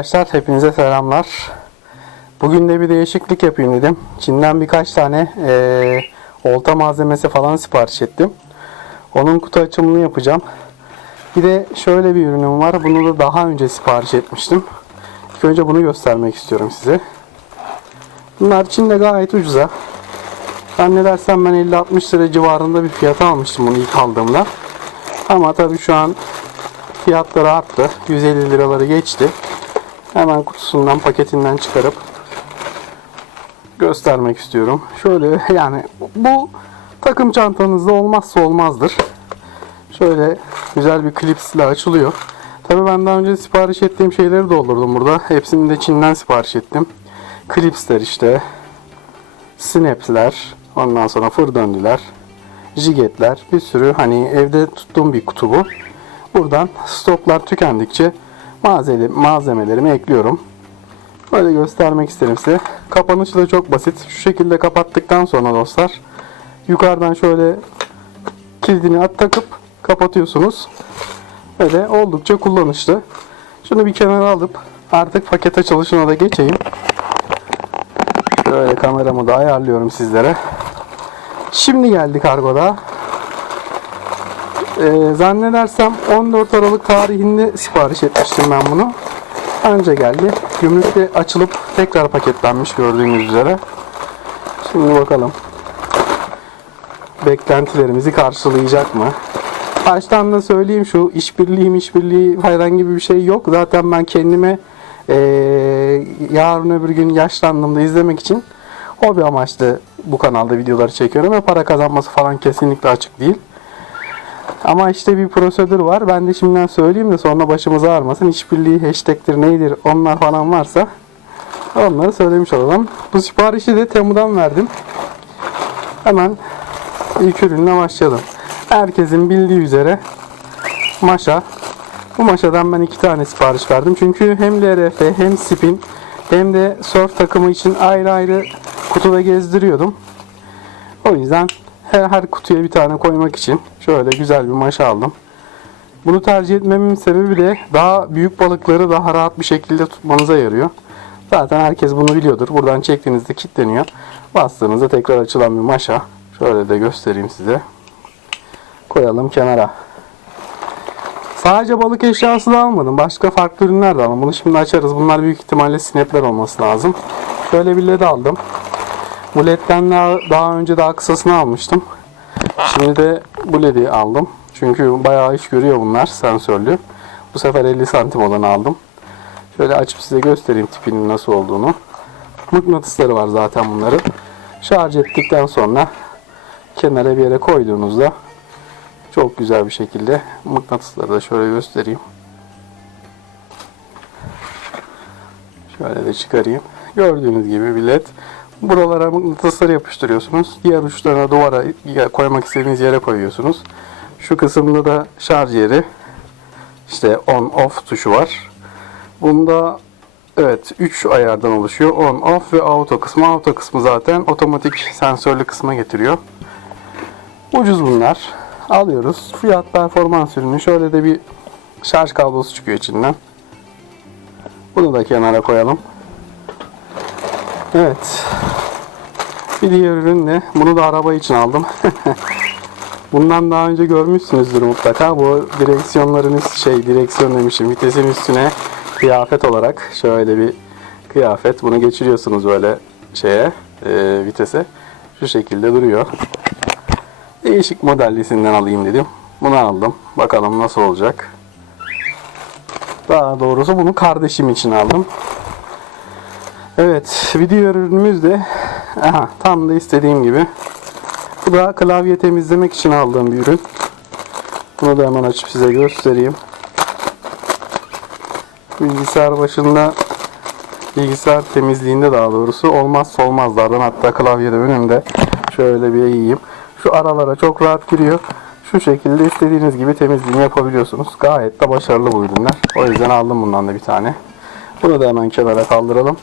Abidaşlar hepinize selamlar. Bugün de bir değişiklik yapayım dedim. Çin'den birkaç tane eee, olta malzemesi falan sipariş ettim. Onun kutu açımını yapacağım. Bir de şöyle bir ürünüm var. Bunu da daha önce sipariş etmiştim. İlk önce bunu göstermek istiyorum size. Bunlar Çin'de gayet ucuza. Zannedersem ben 50-60 lira civarında bir fiyata almıştım bunu ilk aldığımda. Ama tabii şu an fiyatları arttı. 150 liraları geçti. Hemen kutusundan paketinden çıkarıp göstermek istiyorum. Şöyle yani bu takım çantanızda olmazsa olmazdır. Şöyle güzel bir klipsle açılıyor. Tabii ben daha önce sipariş ettiğim şeyleri doldurdum burada. Hepsini de Çin'den sipariş ettim. Klipsler işte. Snapsler. Ondan sonra fır döndüler. Jigetler. Bir sürü hani evde tuttuğum bir kutu bu. Buradan stoklar tükendikçe malzemelerimi ekliyorum. Böyle göstermek isterim size. Kapanışı da çok basit. Şu şekilde kapattıktan sonra dostlar yukarıdan şöyle kilidini at takıp kapatıyorsunuz. Böyle oldukça kullanışlı. Şunu bir kenara alıp artık paket açılışına da geçeyim. Şöyle kameramı da ayarlıyorum sizlere. Şimdi geldi kargoda. Ee, zannedersem 14 Aralık tarihinde sipariş etmiştim ben bunu. Anca geldi. Gümrükte açılıp tekrar paketlenmiş gördüğünüz üzere. Şimdi bakalım. Beklentilerimizi karşılayacak mı? Baştan da söyleyeyim şu işbirliği işbirliği herhangi bir şey yok. Zaten ben kendime eee, yarın öbür gün yaşlandığımda izlemek için hobi amaçlı bu kanalda videoları çekiyorum ve para kazanması falan kesinlikle açık değil. Ama işte bir prosedür var. Ben de şimdiden söyleyeyim de sonra başımız ağrımasın. İşbirliği hashtag'tir neydir onlar falan varsa onları söylemiş olalım. Bu siparişi de Temu'dan verdim. Hemen ilk ürünle başlayalım. Herkesin bildiği üzere maşa. Bu maşadan ben iki tane sipariş verdim. Çünkü hem LRF hem spin hem de surf takımı için ayrı ayrı kutuda gezdiriyordum. O yüzden her, her kutuya bir tane koymak için şöyle güzel bir maşa aldım. Bunu tercih etmemin sebebi de daha büyük balıkları daha rahat bir şekilde tutmanıza yarıyor. Zaten herkes bunu biliyordur. Buradan çektiğinizde kilitleniyor. Bastığınızda tekrar açılan bir maşa. Şöyle de göstereyim size. Koyalım kenara. Sadece balık eşyası da almadım. Başka farklı ürünler de aldım. Bunu şimdi açarız. Bunlar büyük ihtimalle snapler olması lazım. Şöyle bir led aldım. Bu ledden daha, daha önce daha kısasını almıştım. Şimdi de bu ledi aldım. Çünkü bayağı iş görüyor bunlar sensörlü. Bu sefer 50 santim olanı aldım. Şöyle açıp size göstereyim tipinin nasıl olduğunu. Mıknatısları var zaten bunların. Şarj ettikten sonra kenara bir yere koyduğunuzda çok güzel bir şekilde mıknatısları da şöyle göstereyim. Şöyle de çıkarayım. Gördüğünüz gibi bir led. Buralara mıknatısları yapıştırıyorsunuz. Diğer uçlarına duvara koymak istediğiniz yere koyuyorsunuz. Şu kısımda da şarj yeri. İşte on off tuşu var. Bunda evet 3 ayardan oluşuyor. On off ve auto kısmı. Auto kısmı zaten otomatik sensörlü kısma getiriyor. Ucuz bunlar. Alıyoruz. Fiyat performans ürünü. Şöyle de bir şarj kablosu çıkıyor içinden. Bunu da kenara koyalım. Evet. Bir diğer ürün ne? Bunu da araba için aldım. Bundan daha önce görmüşsünüzdür mutlaka. Bu direksiyonların üst şey direksiyon demişim. Vitesin üstüne kıyafet olarak şöyle bir kıyafet. Bunu geçiriyorsunuz böyle şeye e, vitese. Şu şekilde duruyor. Değişik modellisinden alayım dedim. Bunu aldım. Bakalım nasıl olacak. Daha doğrusu bunu kardeşim için aldım. Evet, video ürünümüz de aha, tam da istediğim gibi. Bu da klavye temizlemek için aldığım bir ürün. Bunu da hemen açıp size göstereyim. Bilgisayar başında bilgisayar temizliğinde daha doğrusu olmazsa olmazlardan hatta klavyede önümde şöyle bir eğeyim. Şu aralara çok rahat giriyor. Şu şekilde istediğiniz gibi temizliğini yapabiliyorsunuz. Gayet de başarılı bu ürünler. O yüzden aldım bundan da bir tane. Bunu da hemen kenara kaldıralım.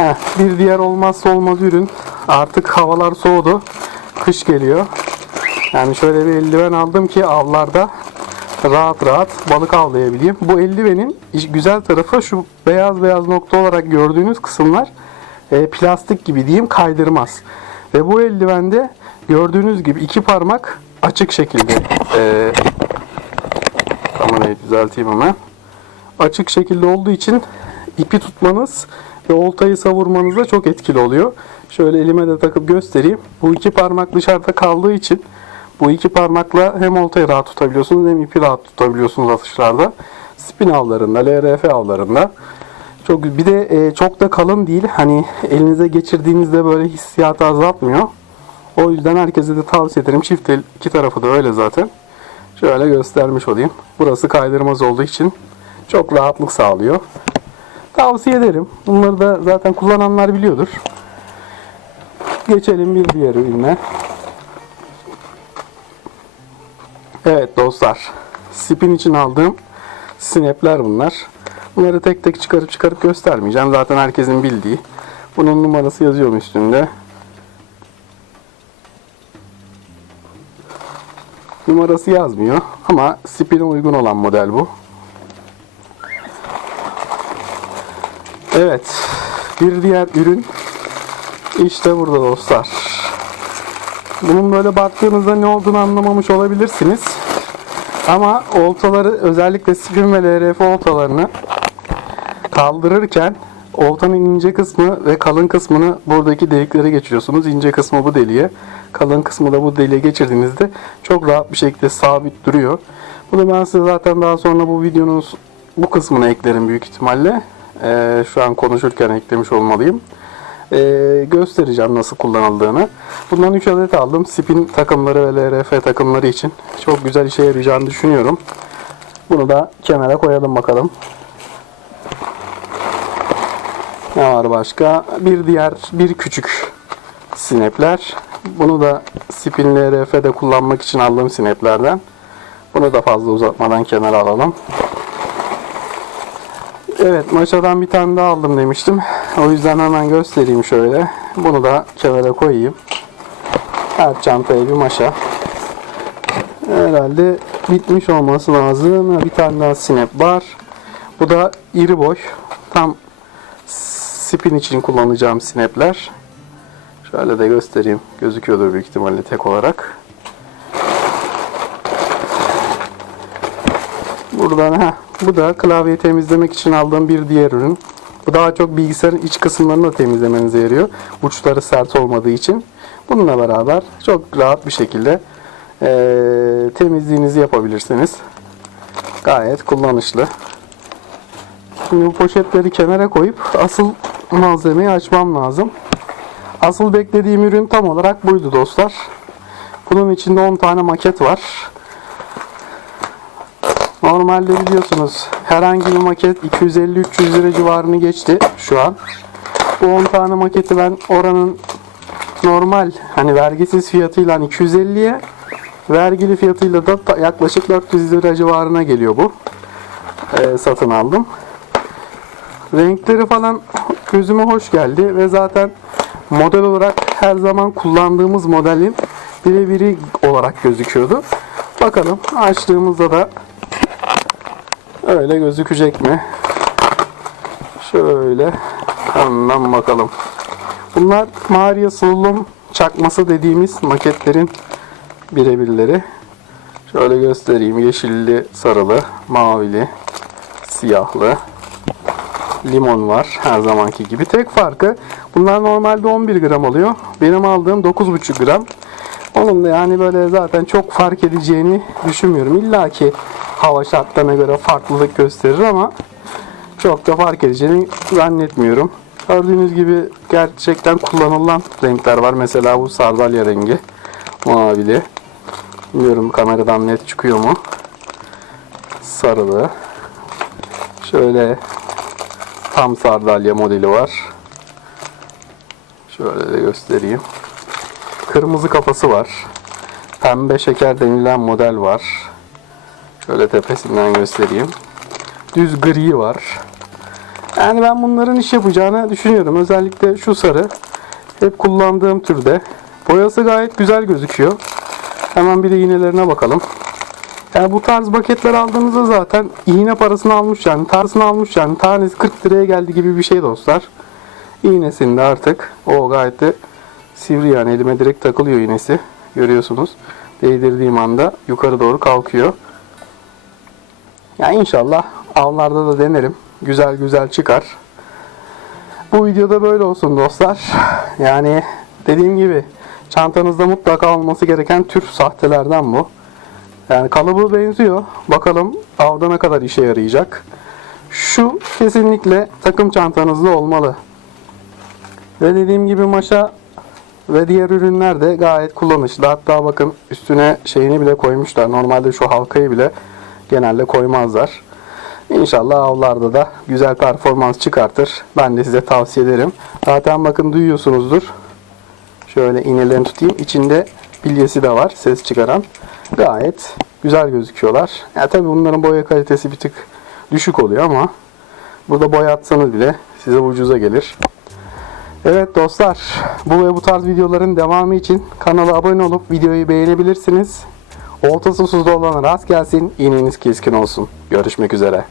Heh, bir diğer olmazsa olmaz ürün. Artık havalar soğudu. Kış geliyor. Yani şöyle bir eldiven aldım ki avlarda rahat rahat balık avlayabileyim. Bu eldivenin güzel tarafı şu beyaz beyaz nokta olarak gördüğünüz kısımlar e, plastik gibi diyeyim kaydırmaz. Ve bu eldivende gördüğünüz gibi iki parmak açık şekilde e, kamerayı düzelteyim hemen. Açık şekilde olduğu için ipi tutmanız ve oltayı savurmanıza çok etkili oluyor. Şöyle elime de takıp göstereyim. Bu iki parmak dışarıda kaldığı için bu iki parmakla hem oltayı rahat tutabiliyorsunuz hem ipi rahat tutabiliyorsunuz atışlarda. Spin avlarında, LRF avlarında. Çok bir de e, çok da kalın değil. Hani elinize geçirdiğinizde böyle hissiyatı azaltmıyor. O yüzden herkese de tavsiye ederim. Çift el iki tarafı da öyle zaten. Şöyle göstermiş olayım. Burası kaydırmaz olduğu için çok rahatlık sağlıyor. Tavsiye ederim. Bunları da zaten kullananlar biliyordur. Geçelim bir diğer ürüne. Evet dostlar. Spin için aldığım snapler bunlar. Bunları tek tek çıkarıp çıkarıp göstermeyeceğim. Zaten herkesin bildiği. Bunun numarası yazıyorum üstünde. Numarası yazmıyor ama spin'e uygun olan model bu. Evet. Bir diğer ürün işte burada dostlar. Bunun böyle baktığınızda ne olduğunu anlamamış olabilirsiniz. Ama oltaları özellikle spin ve LRF oltalarını kaldırırken oltanın ince kısmı ve kalın kısmını buradaki deliklere geçiriyorsunuz. İnce kısmı bu deliğe, kalın kısmı da bu deliğe geçirdiğinizde çok rahat bir şekilde sabit duruyor. Bunu ben size zaten daha sonra bu videonun bu kısmına eklerim büyük ihtimalle. Ee, şu an konuşurken eklemiş olmalıyım. Ee, göstereceğim nasıl kullanıldığını. Bundan 3 adet aldım. Spin takımları ve LRF takımları için. Çok güzel işe yarayacağını düşünüyorum. Bunu da kenara koyalım bakalım. Ne var başka? Bir diğer, bir küçük sinepler. Bunu da Spin LRF'de kullanmak için aldığım sineplerden. Bunu da fazla uzatmadan kenara alalım. Evet maşadan bir tane daha aldım demiştim. O yüzden hemen göstereyim şöyle. Bunu da kenara koyayım. Her çantaya bir maşa. Herhalde bitmiş olması lazım. Bir tane daha sinep var. Bu da iri boy. Tam spin için kullanacağım sinepler. Şöyle de göstereyim. Gözüküyordur büyük ihtimalle tek olarak. Buradan ha bu da klavyeyi temizlemek için aldığım bir diğer ürün. Bu daha çok bilgisayarın iç kısımlarını da temizlemenize yarıyor. Uçları sert olmadığı için. Bununla beraber çok rahat bir şekilde eee, temizliğinizi yapabilirsiniz. Gayet kullanışlı. Şimdi bu poşetleri kenara koyup asıl malzemeyi açmam lazım. Asıl beklediğim ürün tam olarak buydu dostlar. Bunun içinde 10 tane maket var. Normalde biliyorsunuz herhangi bir maket 250-300 lira civarını geçti şu an. Bu 10 tane maketi ben oranın normal hani vergisiz fiyatıyla 250'ye vergili fiyatıyla da yaklaşık 400 lira civarına geliyor bu. Ee, satın aldım. Renkleri falan gözüme hoş geldi ve zaten model olarak her zaman kullandığımız modelin birebiri olarak gözüküyordu. Bakalım açtığımızda da öyle gözükecek mi? Şöyle yandan bakalım. Bunlar Maria Solum çakması dediğimiz maketlerin birebirleri. Şöyle göstereyim. Yeşilli, sarılı, mavili, siyahlı limon var her zamanki gibi. Tek farkı bunlar normalde 11 gram oluyor. Benim aldığım 9,5 gram. Onun da yani böyle zaten çok fark edeceğini düşünmüyorum. İlla ki hava şartlarına göre farklılık gösterir ama çok da fark edeceğini zannetmiyorum. Gördüğünüz gibi gerçekten kullanılan renkler var. Mesela bu sardalya rengi. Mavili. Bilmiyorum kameradan net çıkıyor mu? Sarılı. Şöyle tam sardalya modeli var. Şöyle de göstereyim. Kırmızı kafası var. Pembe şeker denilen model var. Şöyle tepesinden göstereyim. Düz gri var. Yani ben bunların iş yapacağını düşünüyorum. Özellikle şu sarı. Hep kullandığım türde. Boyası gayet güzel gözüküyor. Hemen bir de iğnelerine bakalım. Yani bu tarz paketler aldığınızda zaten iğne parasını almış yani tarzını almış yani tanesi 40 liraya geldi gibi bir şey dostlar. İğnesinde artık o gayet de sivri yani elime direkt takılıyor iğnesi. Görüyorsunuz. Değdirdiğim anda yukarı doğru kalkıyor. Yani inşallah avlarda da denerim. Güzel güzel çıkar. Bu videoda böyle olsun dostlar. Yani dediğim gibi çantanızda mutlaka olması gereken tür sahtelerden bu. Yani kalıbı benziyor. Bakalım avda ne kadar işe yarayacak. Şu kesinlikle takım çantanızda olmalı. Ve dediğim gibi maşa ve diğer ürünler de gayet kullanışlı. Hatta bakın üstüne şeyini bile koymuşlar. Normalde şu halkayı bile genelde koymazlar. İnşallah avlarda da güzel performans çıkartır. Ben de size tavsiye ederim. Zaten bakın duyuyorsunuzdur. Şöyle iğnelerini tutayım. İçinde bilyesi de var. Ses çıkaran. Gayet güzel gözüküyorlar. Ya tabii bunların boya kalitesi bir tık düşük oluyor ama burada boya atsanız bile size ucuza gelir. Evet dostlar, bu ve bu tarz videoların devamı için kanala abone olup videoyu beğenebilirsiniz. Oltası susuzda olana rast gelsin, iğneniz keskin olsun. Görüşmek üzere.